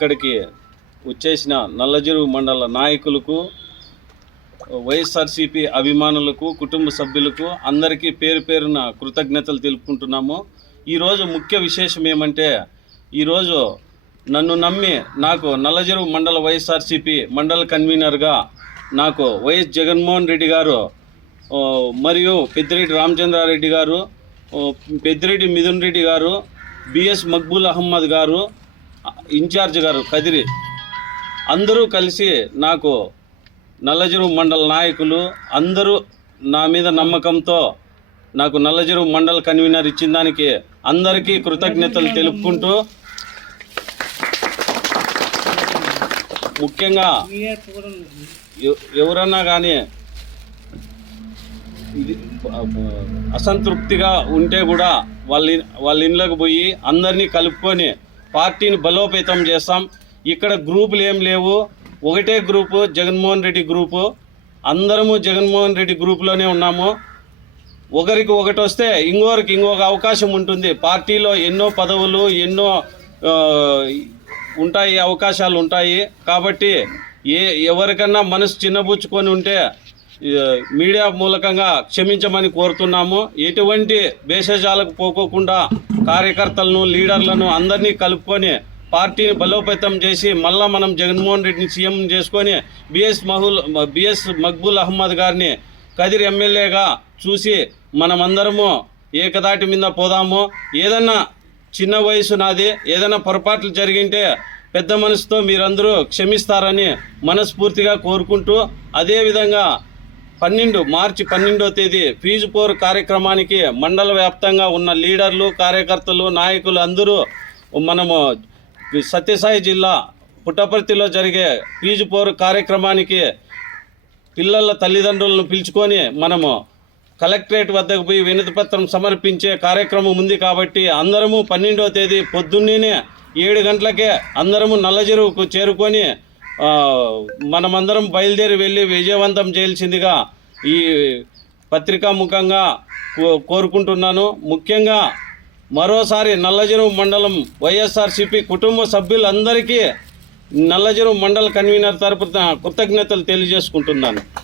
ఇక్కడికి వచ్చేసిన నల్లజరువు మండల నాయకులకు వైఎస్ఆర్సీపీ అభిమానులకు కుటుంబ సభ్యులకు అందరికీ పేరు పేరున కృతజ్ఞతలు తెలుపుకుంటున్నాము. ఈరోజు ముఖ్య విశేషం ఏమంటే ఈరోజు నన్ను నమ్మి నాకు నల్లజరువు మండల వైఎస్ఆర్సీపీ మండల కన్వీనర్గా నాకు వైఎస్ జగన్మోహన్ రెడ్డి గారు మరియు పెద్దిరెడ్డి రామచంద్రారెడ్డి గారు పెద్దిరెడ్డి మిథున్ రెడ్డి గారు బిఎస్ మక్బూల్ అహ్మద్ గారు ఇన్ఛార్జ్ గారు కదిరి అందరూ కలిసి నాకు నల్లజరువు మండల నాయకులు అందరూ నా మీద నమ్మకంతో నాకు నల్లజరువు మండల కన్వీనర్ ఇచ్చిన దానికి అందరికీ కృతజ్ఞతలు తెలుపుకుంటూ ముఖ్యంగా ఎవరన్నా కానీ ఇది అసంతృప్తిగా ఉంటే కూడా వాళ్ళ వాళ్ళ ఇళ్ళకి పోయి అందరినీ కలుపుకొని పార్టీని బలోపేతం చేస్తాం. ఇక్కడ గ్రూపులు ఏం లేవు. ఒకటే గ్రూపు జగన్మోహన్ రెడ్డి గ్రూపు. అందరము జగన్మోహన్ రెడ్డి గ్రూపులోనే ఉన్నాము. ఒకరికి ఒకటి వస్తే ఇంకొకరికి ఇంకొక అవకాశం ఉంటుంది. పార్టీలో ఎన్నో పదవులు ఎన్నో ఉంటాయి అవకాశాలు ఉంటాయి. కాబట్టి ఏ ఎవరికన్నా మనసు చిన్నబుచ్చుకొని ఉంటే మీడియా మూలకంగా క్షమించమని కోరుతున్నాము. ఎటువంటి భేషజాలకు పోకోకుండా కార్యకర్తలను లీడర్లను అందరినీ కలుపుకొని పార్టీని బలోపేతం చేసి మళ్ళా మనం జగన్మోహన్ రెడ్డిని సీఎం చేసుకొని బిఎస్ మహుల్ బిఎస్ మక్బూల్ అహ్మద్ గారిని కదిరి ఎమ్మెల్యేగా చూసి మనమందరము ఏకదాటి మీద పోదాము. ఏదన్నా చిన్న వయసు నాది ఏదైనా పొరపాట్లు జరిగింటే పెద్ద మనసుతో మీరందరూ క్షమిస్తారని మనస్ఫూర్తిగా కోరుకుంటూ అదేవిధంగా పన్నెండు మార్చి పన్నెండో తేదీ ఫీజు పోర్ కార్యక్రమానికి మండల వ్యాప్తంగా ఉన్న లీడర్లు కార్యకర్తలు నాయకులు అందరూ మనము సత్యసాయి జిల్లా పుట్టపర్తిలో జరిగే ఫీజు పోర్ కార్యక్రమానికి పిల్లల తల్లిదండ్రులను పిలుచుకొని మనము కలెక్టరేట్ వద్దకు పోయి వినతిపత్రం సమర్పించే కార్యక్రమం ఉంది కాబట్టి అందరము పన్నెండో తేదీ పొద్దున్నే ఏడు గంటలకే అందరము నల్లజెరువుకు చేరుకొని మనమందరం బయలుదేరి వెళ్ళి విజయవంతం చేయాల్సిందిగా ఈ పత్రికా ముఖంగా కో- కోరుకుంటున్నాను. ముఖ్యంగా మరోసారి నల్లజెరువు మండలం వైఎస్ఆర్సిపి కుటుంబ సభ్యులందరికీ నల్లజెరువు మండల కన్వీనర్ తరపున కృతజ్ఞతలు తెలియజేసుకుంటున్నాను.